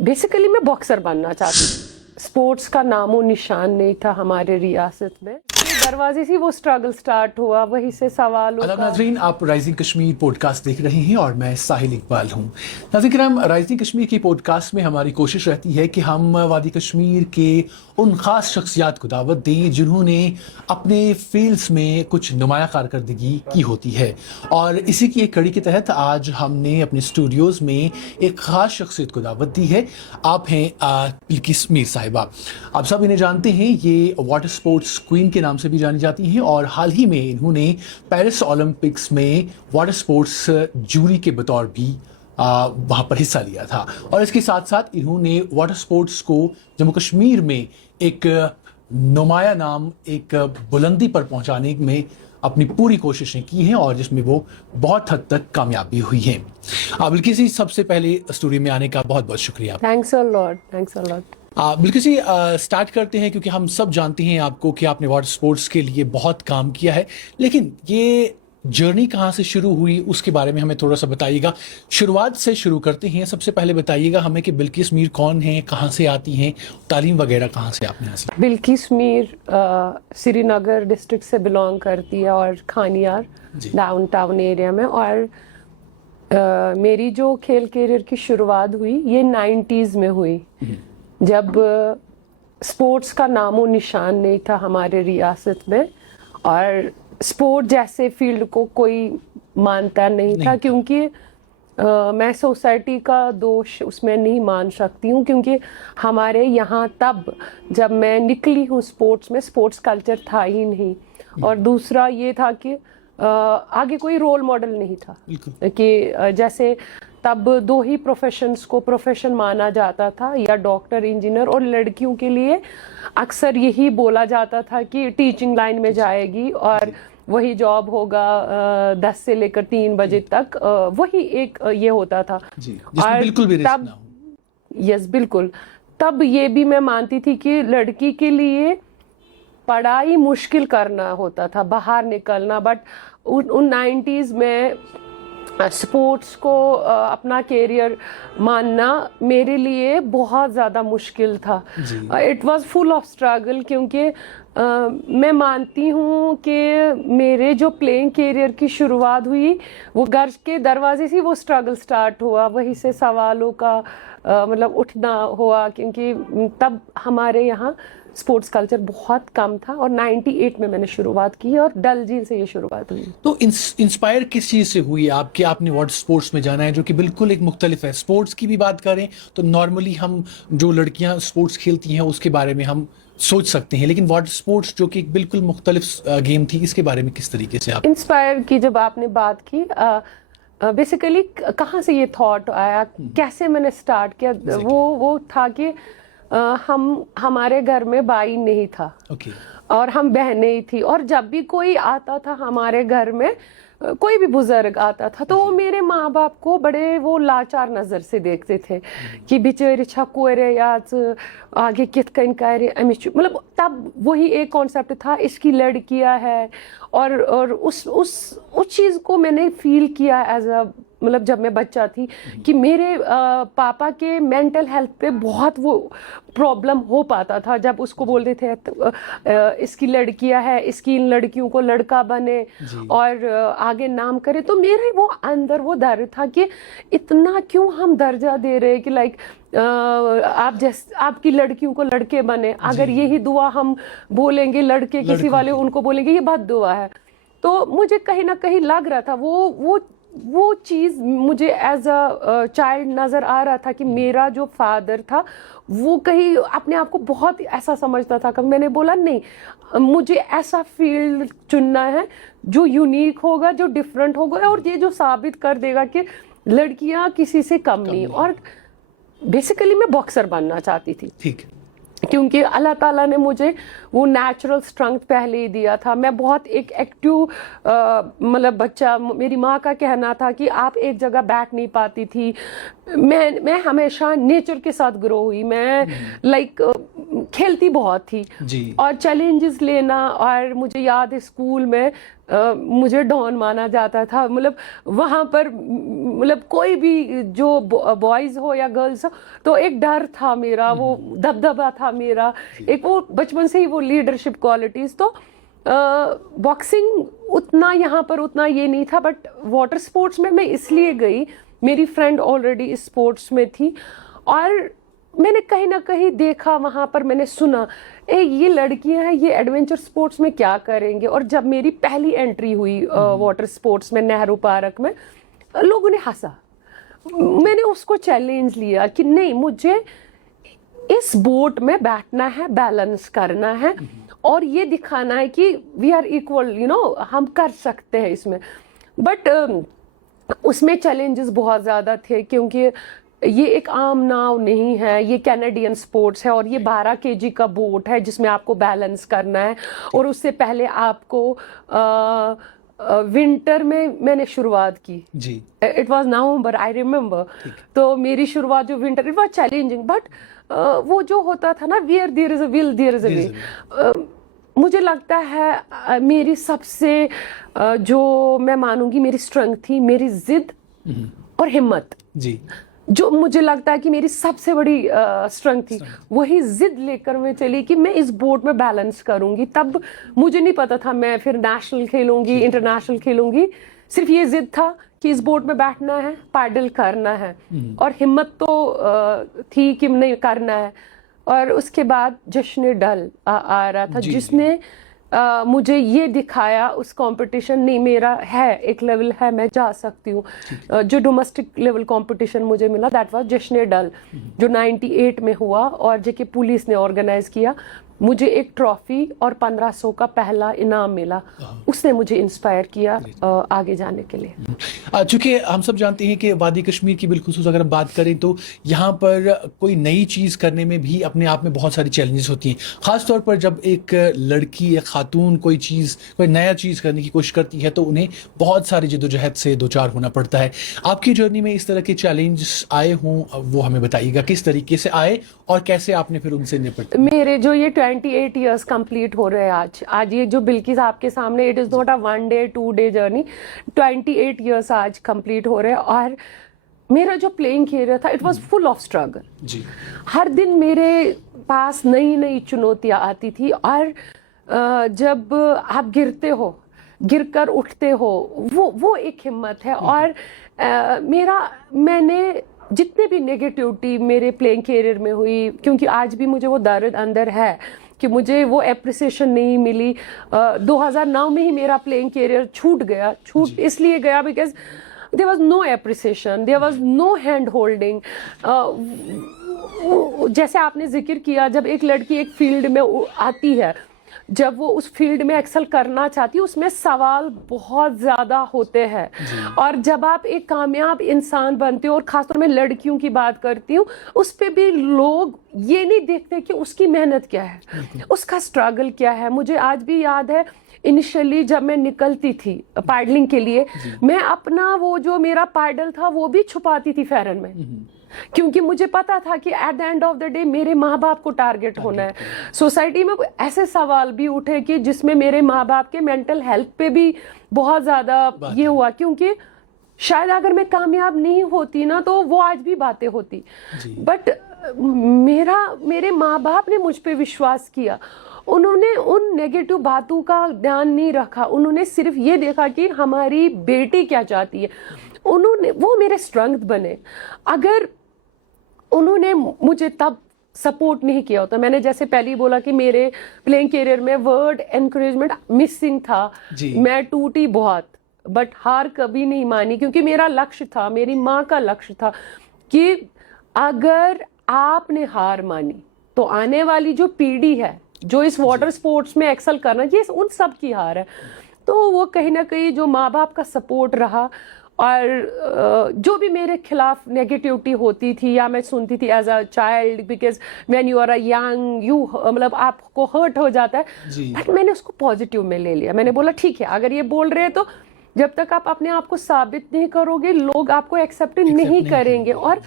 Basically मैं boxer बनना चाहती थी। स्पोर्ट्स का नामो निशान नहीं था हमारे रियासत में। दरवाजे से वो स्ट्रगल स्टार्ट हुआ, वहीं से सवालों का। नाज़रीन, आप राइजिंग कश्मीर पॉडकास्ट देख रहे हैं और मैं साहिल इकबाल हूं। नाज़रीन किराम, राइजिंग कश्मीर की पॉडकास्ट में हमारी कोशिश रहती है कि हम वादी कश्मीर के उन ख़ास शख्सियात को दावत दें जिन्होंने अपने फील्ड्स में कुछ नुमाया कारकर्दगी की होती है। और इसी की एक कड़ी के तहत आज हमने अपने स्टूडियोज़ में एक ख़ास शख्सियत को दावत दी है। आप हैं बिल्किस मीर साहिबा। आप सब इन्हें जानते हैं, ये वाटर स्पोर्ट्स क्वीन के नाम से भी जानी जाती हैं और हाल ही में इन्होंने पेरिस ओलंपिक्स में वाटर स्पोर्ट्स जूरी के बतौर भी वहाँ पर हिस्सा लिया था। और इसके साथ साथ इन्होंने वाटर स्पोर्ट्स को जम्मू कश्मीर में एक नुमाया नाम, एक बुलंदी पर पहुँचाने में अपनी पूरी कोशिशें की हैं और जिसमें वो बहुत हद तक कामयाब भी हुई हैं। बिल्किस, सबसे पहले स्टूडियो में आने का बहुत बहुत शुक्रिया। Thanks a lot, thanks a lot. बिल्कुल जी, स्टार्ट करते हैं क्योंकि हम सब जानते हैं आपको कि आपने वाटर स्पोर्ट्स के लिए बहुत काम किया है, लेकिन ये जर्नी कहाँ से शुरू हुई उसके बारे में हमें थोड़ा सा बताइएगा। शुरुआत से शुरू करते हैं। सबसे पहले बताइएगा हमें कि बिल्किस मीर कौन है, कहाँ से आती हैं, तालीम वगैरह कहाँ से आपने हासिल की? बिल्किस मीर श्रीनगर डिस्ट्रिक्ट से बिलोंग करती है और खानियार डाउन टाउन एरिया में। और मेरी जो खेल करियर की शुरुआत हुई ये 90s में हुई, जब स्पोर्ट्स का नामो निशान नहीं था हमारे रियासत में और स्पोर्ट जैसे फील्ड को कोई मानता नहीं था। क्योंकि मैं सोसाइटी का दोष उसमें नहीं मान सकती हूँ, क्योंकि हमारे यहाँ तब जब मैं निकली हूँ स्पोर्ट्स में, स्पोर्ट्स कल्चर था ही नहीं। और दूसरा ये था कि आगे कोई रोल मॉडल नहीं था कि जैसे तब दो ही प्रोफेशंस को प्रोफेशन माना जाता था, या डॉक्टर, इंजीनियर, और लड़कियों के लिए अक्सर यही बोला जाता था कि टीचिंग लाइन में जाएगी और वही जॉब होगा 10 से लेकर 3 बजे तक, वही एक ये होता था। और बिल्कुल भी तब यस बिल्कुल, तब ये भी मैं मानती थी कि लड़की के लिए पढ़ाई मुश्किल करना होता था, बाहर निकलना। बट उन 90s में स्पोर्ट्स को अपना कैरियर मानना मेरे लिए बहुत ज़्यादा मुश्किल था। It was full of struggle, क्योंकि मैं मानती हूँ कि मेरे जो प्लेइंग कैरियर की शुरुआत हुई वो घर के दरवाजे से वो स्ट्रगल स्टार्ट हुआ, वहीं से सवालों का मतलब उठना हुआ। क्योंकि तब हमारे यहाँ स्पोर्ट्स कल्चर बहुत कम था और 98 में मैंने शुरुआत की और डल झील से ये शुरुआत हुई। तो इंस्पायर किस चीज़ से हुई आप कि आपने वाटर स्पोर्ट्स में जाना है, जो कि बिल्कुल एक मुख्तलिफ है? स्पोर्ट्स की भी बात करें तो नॉर्मली हम जो लड़कियां स्पोर्ट्स खेलती हैं उसके बारे में हम सोच सकते हैं, लेकिन वाटर स्पोर्ट्स जो कि एक बिल्कुल मुख्तलिफ गेम थी, इसके बारे में किस तरीके से आप इंस्पायर की जब आपने बात की, बेसिकली कहाँ से ये थॉट आया, कैसे मैंने स्टार्ट किया, वो था कि हमारे घर में भाई नहीं था और हम बहनें ही थी। और जब भी कोई आता था हमारे घर में, कोई भी बुजुर्ग आता था, तो वो मेरे माँ बाप को बड़े वो लाचार नजर से देखते थे कि बिचारी छकोरे या आगे कित कन करे अमिश, मतलब तब वही एक कॉन्सेप्ट था, इसकी लड़कियां है। और उस चीज को मैंने फील किया एज अ, मतलब जब मैं बच्चा थी कि मेरे पापा के मेंटल हेल्थ पे बहुत वो प्रॉब्लम हो पाता था जब उसको बोलते थे इसकी लड़कियां है, इसकी इन लड़कियों को लड़का बने और आगे नाम करे। तो मेरे वो अंदर वो डर था कि इतना क्यों हम दर्जा दे रहे हैं कि लाइक आपकी लड़कियों को लड़के बने। अगर यही दुआ हम बोलेंगे लड़के किसी वाले उनको बोलेंगे ये बद दुआ है। तो मुझे कहीं ना कहीं लग रहा था वो चीज़ मुझे एज अ चाइल्ड नज़र आ रहा था कि मेरा जो फादर था वो कहीं अपने आप को बहुत ऐसा समझता था। कि मैंने बोला नहीं, मुझे ऐसा फील्ड चुनना है जो यूनिक होगा, जो डिफरेंट होगा और ये जो साबित कर देगा कि लड़कियां किसी से कम नहीं। और बेसिकली मैं बॉक्सर बनना चाहती थी। ठीक, क्योंकि अल्लाह ताला ने मुझे वो नेचुरल स्ट्रेंथ पहले ही दिया था। मैं बहुत एक एक्टिव मतलब बच्चा, मेरी माँ का कहना था कि आप एक जगह बैठ नहीं पाती थी। मैं हमेशा नेचर के साथ ग्रो हुई। मैं लाइक खेलती बहुत थी जी। और चैलेंजेस लेना, और मुझे याद है स्कूल में मुझे डॉन माना जाता था। मतलब वहाँ पर मतलब कोई भी जो बॉयज हो या गर्ल्स हो, तो एक डर था मेरा, वो दबदबा था मेरा, एक वो बचपन से ही वो लीडरशिप क्वालिटीज। तो बॉक्सिंग उतना यहाँ पर उतना ये नहीं था, बट वाटर स्पोर्ट्स में मैं इसलिए गई, मेरी फ्रेंड ऑलरेडी इस स्पोर्ट्स में थी और मैंने कहीं ना कहीं देखा, वहां पर मैंने सुना ये लड़कियां हैं, ये एडवेंचर स्पोर्ट्स में क्या करेंगे। और जब मेरी पहली एंट्री हुई वाटर स्पोर्ट्स में नेहरू पार्क में, लोगों ने हंसा। मैंने उसको चैलेंज लिया कि नहीं, मुझे इस बोट में बैठना है, बैलेंस करना है और ये दिखाना है कि वी आर इक्वल, हम कर सकते हैं इसमें। बट उसमें चैलेंजेस बहुत ज़्यादा थे, क्योंकि ये एक आम नाव नहीं है, ये कैनेडियन स्पोर्ट्स है और ये 12 kg का बोट है जिसमें आपको बैलेंस करना है। और उससे पहले आपको विंटर में मैंने शुरुआत की जी। It was November, I remember. तो मेरी शुरुआत जो winter, it was challenging, but वो जो होता था ना, where there is a will there is a way. मुझे लगता है मेरी सबसे जो मैं मानूंगी मेरी स्ट्रेंथ थी, मेरी जिद और हिम्मत जी। जो मुझे लगता है कि मेरी सबसे बड़ी स्ट्रेंथ थी, वही जिद लेकर मैं चली कि मैं इस बोर्ड में बैलेंस करूंगी। तब मुझे नहीं पता था मैं फिर नेशनल खेलूंगी, इंटरनेशनल खेलूंगी, सिर्फ ये जिद था कि इस बोर्ड में बैठना है, पैडल करना है, और हिम्मत तो थी कि नहीं करना है। और उसके बाद जश्न डल आ रहा था, जिसने मुझे ये दिखाया उस कंपटीशन, नहीं मेरा है, एक लेवल है, मैं जा सकती हूँ। जो डोमेस्टिक लेवल कंपटीशन मुझे मिला, दैट वाज जश्न डल, जो 98 में हुआ और जेके पुलिस ने ऑर्गेनाइज किया। मुझे एक ट्रॉफी और 1500 का पहला इनाम मिला, उसने मुझे इंस्पायर किया आगे जाने के लिए। चूंकि हम सब जानते हैं कि वादी कश्मीर की बिलखुसूस अगर हम बात करें तो यहाँ पर कोई नई चीज़ करने में भी अपने आप में बहुत सारी चैलेंजेस होती हैं, ख़ासतौर पर जब एक लड़की, एक खातून कोई चीज़, कोई नया चीज़ करने की कोशिश करती है तो उन्हें बहुत सारी जद्दोजहद से दो चार होना पड़ता है। आपकी जर्नी में इस तरह के चैलेंजेस आए हों, वो हमें बताइएगा, किस तरीके से आए और कैसे आपने फिर उनसे निपटा? मेरे जो ये 28 ईयर्स कंप्लीट हो रहे हैं आज ये जो बिल्किस आपके सामने, it is not a 1 day 2 day journey, 28 years आज कंप्लीट हो रहे हैं। और मेरा जो प्लेइंग कैरियर था, it was full of struggle जी। हर दिन मेरे पास नई नई चुनौतियां आती थी, और जब आप गिरते हो, गिरकर उठते हो, वो एक हिम्मत है। और मैंने जितने भी नेगेटिविटी मेरे प्लेइंग कैरियर में हुई, क्योंकि आज भी मुझे वो दर्द अंदर है कि मुझे वो एप्रिसिएशन नहीं मिली। 2009 में ही मेरा प्लेइंग कैरियर छूट इसलिए गया because there was no appreciation, there was no hand holding. जैसे आपने जिक्र किया, जब एक लड़की एक फील्ड में आती है, जब वो उस फील्ड में एक्सेल करना चाहती है, उसमें सवाल बहुत ज्यादा होते हैं। और जब आप एक कामयाब इंसान बनते हो, और खासतौर में लड़कियों की बात करती हूँ, उस पे भी लोग ये नहीं देखते कि उसकी मेहनत क्या है, उसका स्ट्रगल क्या है। मुझे आज भी याद है, इनिशियली जब मैं निकलती थी पैडलिंग के लिए, मैं अपना वो जो मेरा पैडल था वो भी छुपाती थी फेरन में, क्योंकि मुझे पता था कि at the end of the day मेरे माँ बाप को टारगेट होना है। सोसाइटी में ऐसे सवाल भी उठे कि जिसमें मेरे माँ बाप के मेंटल हेल्थ पे भी बहुत ज्यादा ये हुआ, क्योंकि शायद अगर मैं कामयाब नहीं होती ना तो वो आज भी बातें होती। बट मेरे माँ बाप ने मुझ पे विश्वास किया, उन्होंने उन नेगेटिव बातों का ध्यान नहीं रखा, उन्होंने सिर्फ ये देखा कि हमारी बेटी क्या चाहती है। वो मेरे स्ट्रेंथ बने। अगर उन्होंने मुझे तब सपोर्ट नहीं किया होता, मैंने जैसे पहले ही बोला कि मेरे प्लेइंग कैरियर में वर्ड एनकरेजमेंट मिसिंग था, मैं टूटी बहुत, बट हार कभी नहीं मानी, क्योंकि मेरा लक्ष्य था, मेरी माँ का लक्ष्य था कि अगर आपने हार मानी तो आने वाली जो पीढ़ी है, जो इस वाटर स्पोर्ट्स में एक्सेल करना, ये उन सब की हार है। तो वो कहीं ना कहीं जो माँ बाप का सपोर्ट रहा, और जो भी मेरे खिलाफ नेगेटिविटी होती थी या मैं सुनती थी as a child, because when you are a young you, मतलब आपको हर्ट हो जाता है, बट मैंने उसको पॉजिटिव में ले लिया। मैंने बोला ठीक है, अगर ये बोल रहे हैं तो जब तक आप अपने आप को साबित नहीं करोगे, लोग आपको एक्सेप्ट नहीं करेंगे। और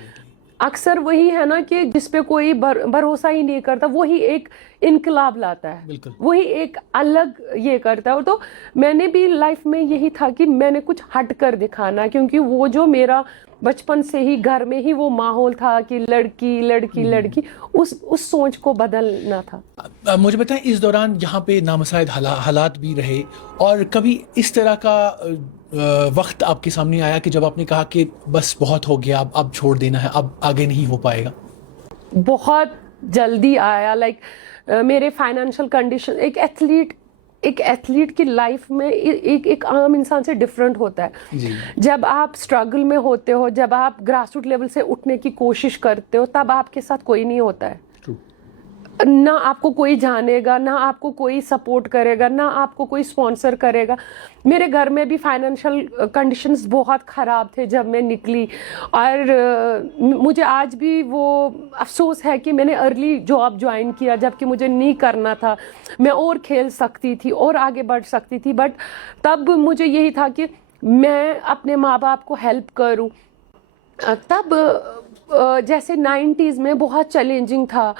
अक्सर वही है ना कि जिस पे कोई भरोसा ही नहीं करता वही एक इनकलाब लाता है, बिल्कुल। वही एक अलग ये करता है। तो मैंने भी लाइफ में यही था कि मैंने कुछ हट कर दिखाना, क्योंकि वो जो मेरा बचपन से ही घर में ही वो माहौल था कि लड़की लड़की लड़की, उस सोच को बदलना था। मुझे बताएं, इस दौरान यहाँ पे नामुसाइद हालात भी रहे, और कभी इस तरह का वक्त आपके सामने आया कि जब आपने कहा कि बस बहुत हो गया, अब छोड़ देना है, अब आगे नहीं हो पाएगा? बहुत जल्दी आया। मेरे फाइनेंशियल कंडीशन, एक एथलीट की लाइफ में एक आम इंसान से डिफरेंट होता है जी। जब आप स्ट्रगल में होते हो, जब आप ग्रास रूट लेवल से उठने की कोशिश करते हो, तब आपके साथ कोई नहीं होता है। ना आपको कोई जानेगा, ना आपको कोई सपोर्ट करेगा, ना आपको कोई स्पॉन्सर करेगा। मेरे घर में भी फाइनेंशियल कंडीशंस बहुत ख़राब थे जब मैं निकली, और मुझे आज भी वो अफसोस है कि मैंने अर्ली जॉब ज्वाइन किया जबकि मुझे नहीं करना था। मैं और खेल सकती थी और आगे बढ़ सकती थी, बट तब मुझे यही था कि मैं अपने माँ बाप को हेल्प करूँ। तब जैसे 90s में बहुत चैलेंजिंग था,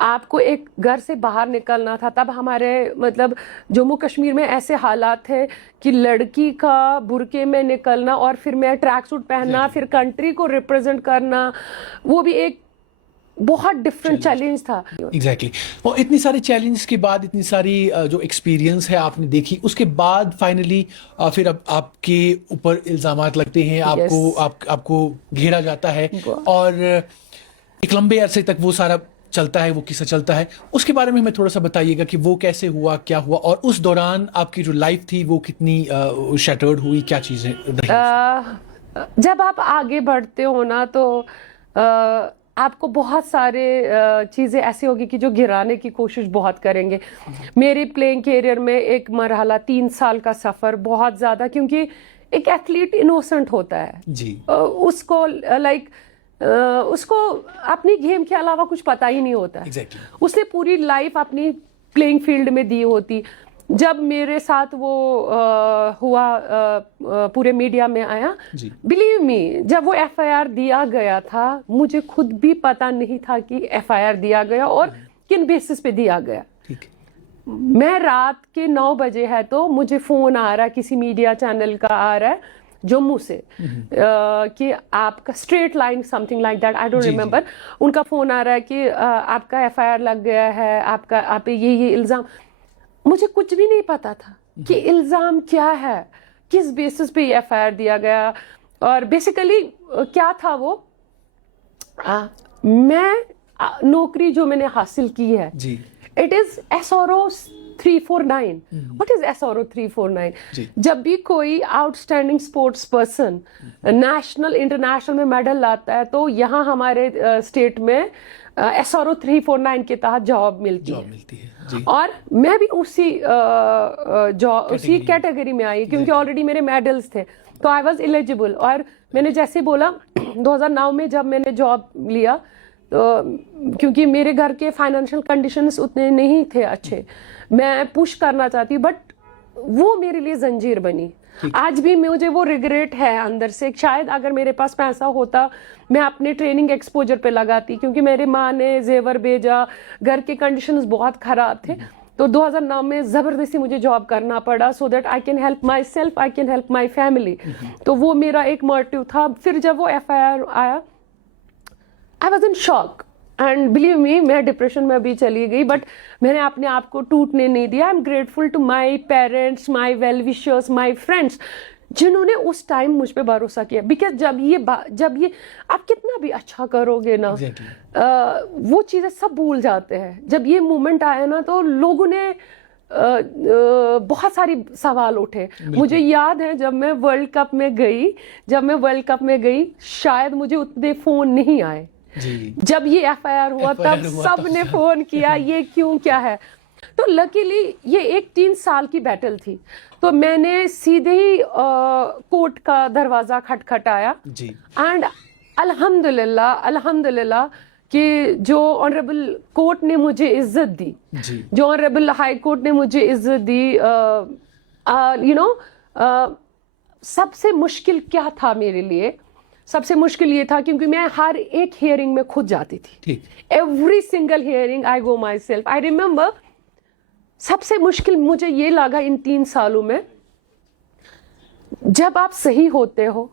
आपको एक घर से बाहर निकलना था। तब हमारे मतलब जम्मू कश्मीर में ऐसे हालात थे कि लड़की का बुरके में निकलना और फिर मैं ट्रैक सूट पहनना, फिर कंट्री को रिप्रेजेंट करना, वो भी एक बहुत डिफरेंट चैलेंज था। एग्जैक्टली। और इतनी सारे चैलेंज के बाद, इतनी सारी जो एक्सपीरियंस है आपने देखी, उसके बाद फाइनली फिर अब आपके ऊपर इल्जामात लगते हैं, आपको घेरा जाता है, और एक लंबे अरसे तक वो सारा चलता है, वो किस्सा चलता है। उसके बारे में हमें थोड़ा सा बताइएगा कि वो कैसे हुआ, क्या हुआ, और उस दौरान आपकी जो लाइफ थी वो कितनी शैटर्ड हुई, क्या चीजें रही? जब आप आगे बढ़ते हो ना तो आपको बहुत सारे चीज़ें ऐसी होगी कि जो गिराने की कोशिश बहुत करेंगे। मेरे प्लेइंग कैरियर में एक मरहला 3 साल का सफ़र बहुत ज़्यादा, क्योंकि एक एथलीट इनोसेंट होता है जी। उसको उसको अपनी गेम के अलावा कुछ पता ही नहीं होता है। Exactly. उसने पूरी लाइफ अपनी प्लेइंग फील्ड में दी होती। जब मेरे साथ वो हुआ, पूरे मीडिया में आया, बिलीव मी, जब वो FIR दिया गया था, मुझे खुद भी पता नहीं था कि FIR दिया गया और किन बेसिस पे दिया गया। ठीक। मैं रात के 9 बजे है तो मुझे फोन आ रहा है, किसी मीडिया चैनल का आ रहा है जम्मू से, कि आपका straight line something like that, I don't remember, उनका फोन आ रहा है कि आपका FIR लग गया है, आपका आप ये इल्जाम। मुझे कुछ भी नहीं पता था कि इल्जाम क्या है, किस बेसिस पे ये FIR दिया गया, और बेसिकली क्या था वो। मैं नौकरी जो मैंने हासिल की है जी, it is SRO 349। What is SRO 349? जब भी कोई outstanding sports person national international में मेडल लाता है तो यहाँ हमारे स्टेट में SRO 349 के तहत जॉब मिलती है जी। और मैं भी उसी कैटेगरी में आई, क्योंकि ऑलरेडी मेरे मेडल्स थे, तो आई वॉज एलिजिबल। और मैंने जैसे बोला 2009 में जब मैंने जॉब लिया, तो क्योंकि मेरे घर के फाइनेंशियल कंडीशंस उतने नहीं थे अच्छे, मैं पुश करना चाहती, बट वो मेरे लिए जंजीर बनी। आज भी मुझे वो रिग्रेट है अंदर से, शायद अगर मेरे पास पैसा होता मैं अपने ट्रेनिंग एक्सपोजर पे लगाती, क्योंकि मेरी माँ ने जेवर भेजा, घर के कंडीशंस बहुत खराब थे, तो 2009 में जबरदस्ती मुझे जॉब करना पड़ा, so that I can help my self, I can help my family. तो वो मेरा एक मोटिव था। फिर जब वो FIR आया, I was in shock, and believe me, मैं डिप्रेशन में भी चली गई, बट मैंने अपने आप को टूटने नहीं दिया। I am grateful to my parents, my well wishers, my friends, जिन्होंने उस टाइम मुझ पे भरोसा किया। बिकॉज जब ये आप कितना भी अच्छा करोगे ना, वो चीज़ें सब भूल जाते हैं। जब ये मोमेंट आया ना तो लोगों ने बहुत सारी सवाल उठे। मुझे याद है जब मैं वर्ल्ड कप में गई, शायद मुझे उतने फोन नहीं आए जी। जब ये FIR हुआ तब सबने फोन किया, ये क्यों, क्या है। तो लकीली ये एक 3 साल की बैटल थी, तो मैंने सीधे ही कोर्ट का दरवाजा खटखटाया जी। एंड अल्हम्दुलिल्लाह कि जो ऑनरेबल कोर्ट ने मुझे इज्जत दी जी। जो ऑनरेबल हाई कोर्ट ने मुझे इज्जत दी। सबसे मुश्किल क्या था मेरे लिए, सबसे मुश्किल ये था क्योंकि मैं हर एक हियरिंग में खुद जाती थी। ठीक। Every single hearing I go my self. I remember सबसे मुश्किल मुझे ये लगा इन 3 सालों में, जब आप सही होते हो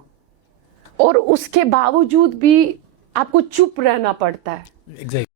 और उसके बावजूद भी आपको चुप रहना पड़ता है। एग्जैक्टली।